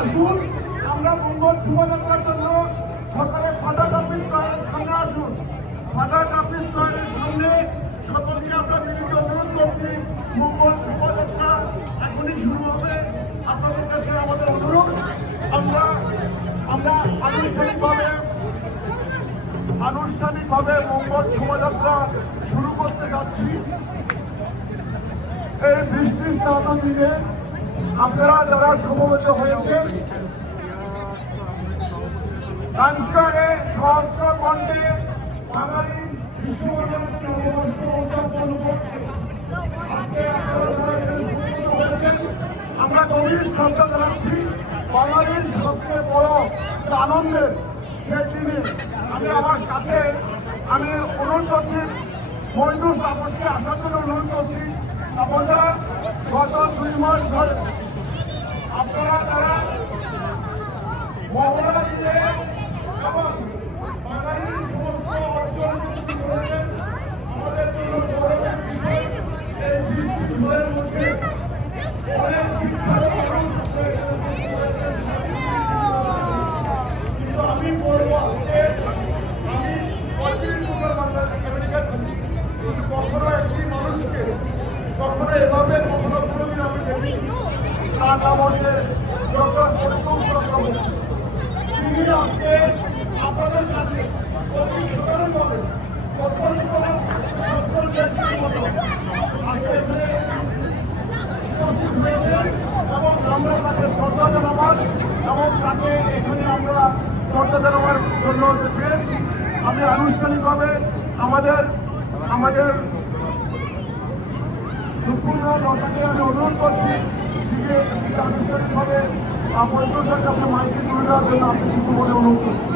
আসুন, আমরা মঙ্গল শোভাযাত্রার জন্য সকালে ফাদার অফিস স্কয়ারের সামনে আসুন। ফাদার অফিস স্কয়ারের সামনে সকলকে আমরা বিভিন্ন অনুরোধ করছি, মঙ্গল শোভাযাত্রা এখনই শুরু হবে। আপনাদের কাছে আমাদের অনুরোধ, আমরা আনুষ্ঠানিকভাবে মঙ্গল শোভাযাত্রা শুরু করতে যাচ্ছি। এই বৃষ্টির স্নাত দিনে আপনারা যারা সমবেত হয়েছেন, কানসারে সহস্র কণ্ঠে বাঙালি বিশ্ববর্ধনের নববর্ষ উদযাপন করতে আমরা গভীর শ্রদ্ধা জানাচ্ছি। বাঙালির সবচেয়ে বড় আনন্দের সেই দিনে আমার কাছে আমি অনুরোধ করছি, মজদুর তাপসকে আসার জন্য অনুরোধ করছি। আপনারা গত 2 মাস ধরে আপনারা তারা মহড়া দিয়ে এবং বাঙালির সমস্ত অর্জন করেছেন। আমাদের জন্য গৌরবের বিষয়, এই বৃষ্টি ঝড়ের মধ্যে অনেক বিখ্যাত মানুষ কিন্তু আমি বলবো আজকে আমি বাংলাদেশ আমেরিকা থাকি, কখনো একটি মানুষকে কখনো এভাবে কখনো কোনোদিন আমি দেখিনি। তার নাম হচ্ছে ডক্টর পরিতোষ চক্রবর্তী। তিনি আজকে আপনাদের কাছে অতি সাধারণভাবে অত্যন্ত সচ্ছল ব্যক্তির মতো আজকে এখানে উপস্থিত হয়েছেন এবং আমরা তাকে শ্রদ্ধা জানাবার এবং তাকে এখানে আমরা শ্রদ্ধা জানাবার জন্য পেয়েছি। আমি আনুষ্ঠানিকভাবে আমাদের সুপূর্ণ নটাকে আমি অনুরোধ করছি যে আনুষ্ঠানিকভাবে পরিদর্শন কাছে মাইকে তুলে দেওয়ার জন্য আপনি কিছু বলে অনুরোধ করছি।